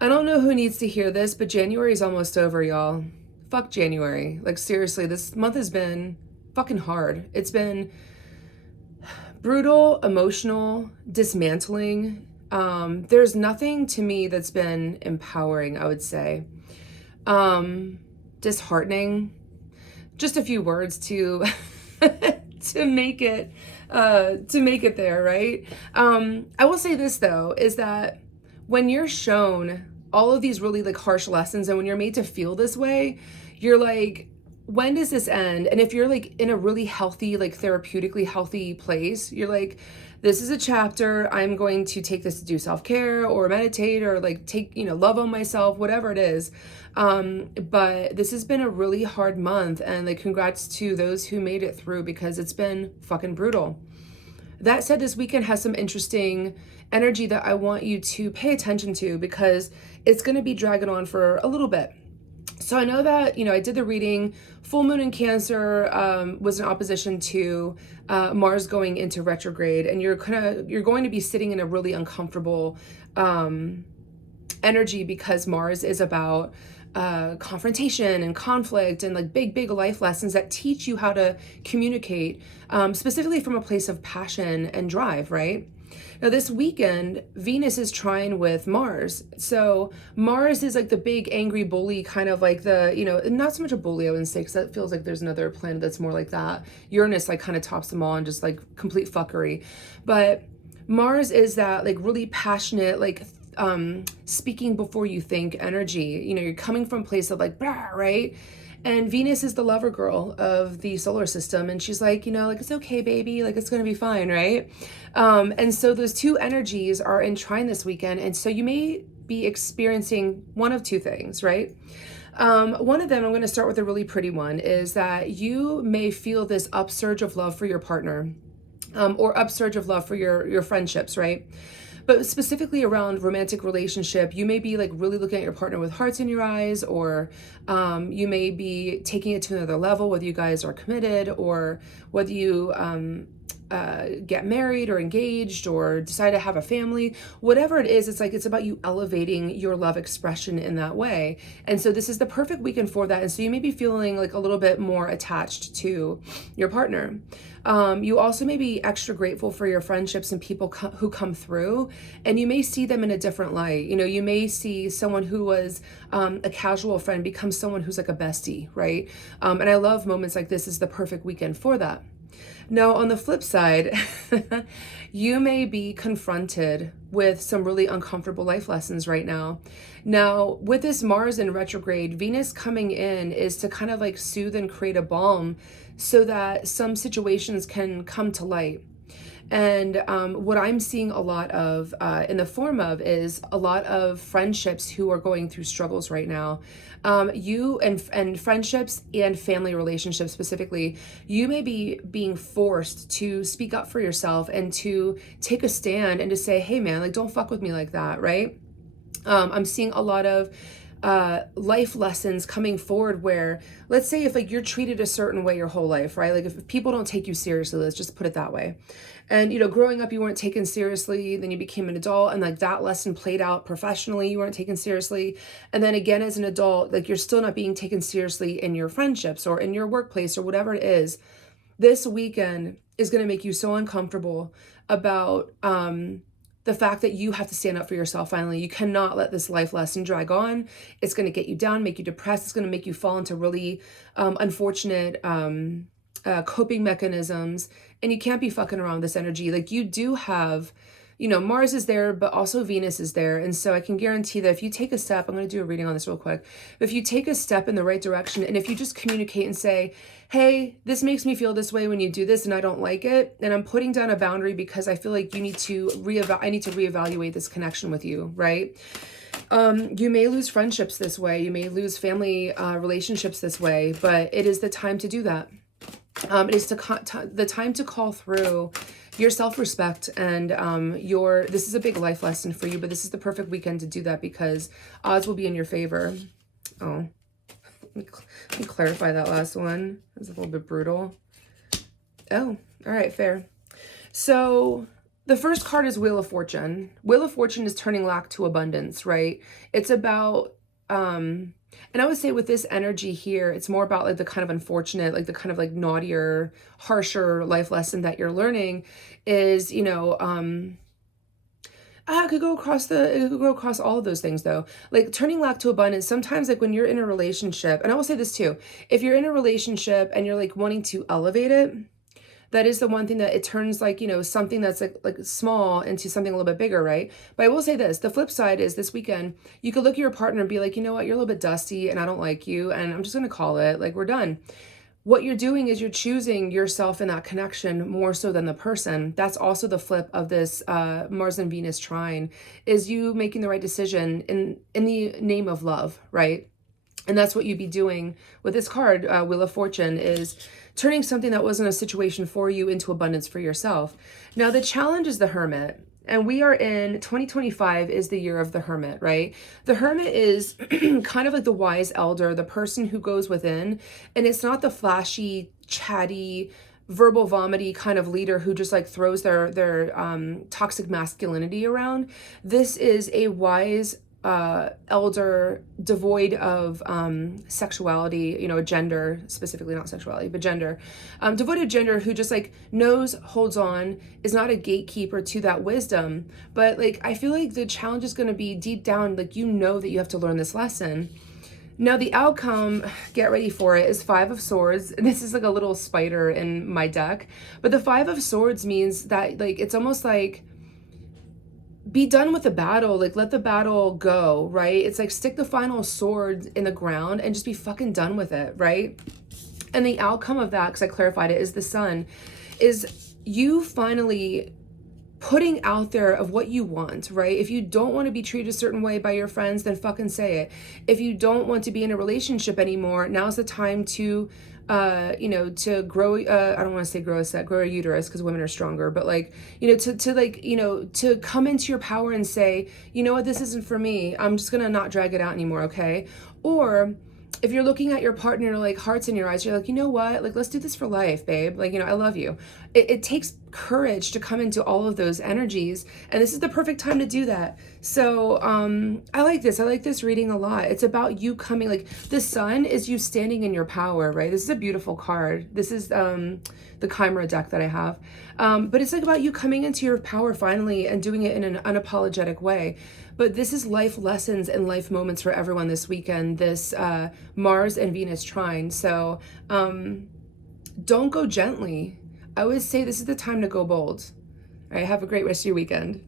I don't know who needs to hear this, but January is almost over, y'all. Fuck January. Like, seriously, this month has been fucking hard. It's been brutal, emotional, dismantling. There's nothing to me that's been empowering, I would say. Um, Disheartening. Just a few words to to make it there, right? I will say this though, is that when you're shown all of these really like harsh lessons and when you're made to feel this way, you're like, when does this end? And if you're like in a really healthy, like therapeutically healthy place, you're like, this is a chapter. I'm going to take this to do self-care or meditate or like take, love on myself, whatever it is. But this has been a really hard month, and like congrats to those who made it through because it's been fucking brutal. That said, this weekend has some interesting energy that I want you to pay attention to because it's going to be dragging on for a little bit. So I know that, I did the reading. Full moon in Cancer was in opposition to Mars going into retrograde, and you're going to be sitting in a really uncomfortable energy because Mars is about confrontation and conflict and like big life lessons that teach you how to communicate, specifically from a place of passion and drive, right? Now, this weekend, Venus is trine with Mars. So Mars is like the big angry bully, kind of like not so much a bully, I wouldn't say, because that feels like there's another planet that's more like that. Uranus like kind of tops them all and just like complete fuckery. But Mars is that like really passionate, like speaking before you think energy. You're coming from a place of like, blah, right? And Venus is the lover girl of the solar system. And she's like, like, it's okay, baby. Like, it's going to be fine, right? And so those two energies are in trine this weekend. And so you may be experiencing one of two things, right? One of them, I'm going to start with a really pretty one, is that you may feel this upsurge of love for your partner, or upsurge of love for your friendships, right? But specifically around romantic relationship, you may be like really looking at your partner with hearts in your eyes, or you may be taking it to another level, whether you guys are committed or whether you get married or engaged or decide to have a family. Whatever it is, it's about you elevating your love expression in that way. And so this is the perfect weekend for that. And so you may be feeling like a little bit more attached to your partner. You also may be extra grateful for your friendships and people who come through, and you may see them in a different light. You may see someone who was a casual friend become someone who's like a bestie, right? And I love moments like this is the perfect weekend for that. Now, on the flip side, you may be confronted with some really uncomfortable life lessons right now. Now, with this Mars in retrograde, Venus coming in is to kind of like soothe and create a balm so that some situations can come to light. And what I'm seeing a lot of in the form of is a lot of friendships who are going through struggles right now. You and friendships and family relationships specifically, you may be being forced to speak up for yourself and to take a stand and to say, hey man, like don't fuck with me like that, right? I'm seeing a lot of life lessons coming forward where, let's say if like you're treated a certain way your whole life, right? Like if people don't take you seriously, let's just put it that way. And growing up you weren't taken seriously, then you became an adult and like that lesson played out professionally, you weren't taken seriously. And then again as an adult, like you're still not being taken seriously in your friendships or in your workplace or whatever it is. This weekend is going to make you so uncomfortable about the fact that you have to stand up for yourself finally. You cannot let this life lesson drag on. It's going to get you down, make you depressed. It's going to make you fall into really unfortunate coping mechanisms. And you can't be fucking around with this energy. Like you do have, Mars is there, but also Venus is there. And so I can guarantee that if you take a step, I'm going to do a reading on this real quick. But if you take a step in the right direction, and if you just communicate and say, hey, this makes me feel this way when you do this and I don't like it, and I'm putting down a boundary because I feel like I need to reevaluate this connection with you, right? You may lose friendships this way. You may lose family relationships this way, but it is the time to do that. It is the time to call through your self-respect and this is a big life lesson for you, but this is the perfect weekend to do that because odds will be in your favor. Oh, let me clarify that last one. It was a little bit brutal. Oh, all right, fair. So The first card is Wheel of Fortune. Wheel of Fortune is turning lack to abundance, right? It's about, and I would say with this energy here, it's more about like the kind of unfortunate, like the kind of like naughtier, harsher life lesson that you're learning is, it could go across all of those things though. Like turning lack to abundance, sometimes like when you're in a relationship, and I will say this too, if you're in a relationship and you're like wanting to elevate it, that is the one thing that it turns like, something that's like small into something a little bit bigger, right? But I will say this, the flip side is this weekend, you could look at your partner and be like, you know what, you're a little bit dusty and I don't like you and I'm just gonna call it, like we're done. What you're doing is you're choosing yourself in that connection more so than the person. That's also the flip of this Mars and Venus trine, is you making the right decision in the name of love, right? And that's what you'd be doing with this card, Wheel of Fortune, is turning something that wasn't a situation for you into abundance for yourself. Now, the challenge is the Hermit. And we are in 2025 is the year of the Hermit, right? The Hermit is kind of like the wise elder, the person who goes within. And it's not the flashy, chatty, verbal vomity kind of leader who just like throws their toxic masculinity around. This is a wise elder devoid of sexuality, gender, specifically not sexuality, but gender, devoid of gender, who just like knows, holds on, is not a gatekeeper to that wisdom. But like, I feel like the challenge is going to be deep down, like, that you have to learn this lesson. Now the outcome, get ready for it, is Five of Swords. And this is like a little spider in my deck, but the Five of Swords means that like, it's almost like, be done with the battle, like let the battle go, right? It's like stick the final sword in the ground and just be fucking done with it, right? And the outcome of that, because I clarified it, is the Sun, is you finally putting out there of what you want, right? If you don't want to be treated a certain way by your friends, then fucking say it. If you don't want to be in a relationship anymore, now's the time to to grow, I don't want to say grow a set, grow a uterus, because women are stronger, but like, to come into your power and say, you know what, this isn't for me. I'm just going to not drag it out anymore. Okay. Or if you're looking at your partner, like hearts in your eyes, you're like, you know what, like, let's do this for life, babe. Like, I love you. It takes courage to come into all of those energies. And this is the perfect time to do that. So I like this. I like this reading a lot. It's about you coming, like the Sun is you standing in your power, right? This is a beautiful card. This is the Chimera deck that I have. But it's like about you coming into your power finally and doing it in an unapologetic way. But this is life lessons and life moments for everyone this weekend, this Mars and Venus trine. So don't go gently. I always say this is the time to go bold. All right, have a great rest of your weekend.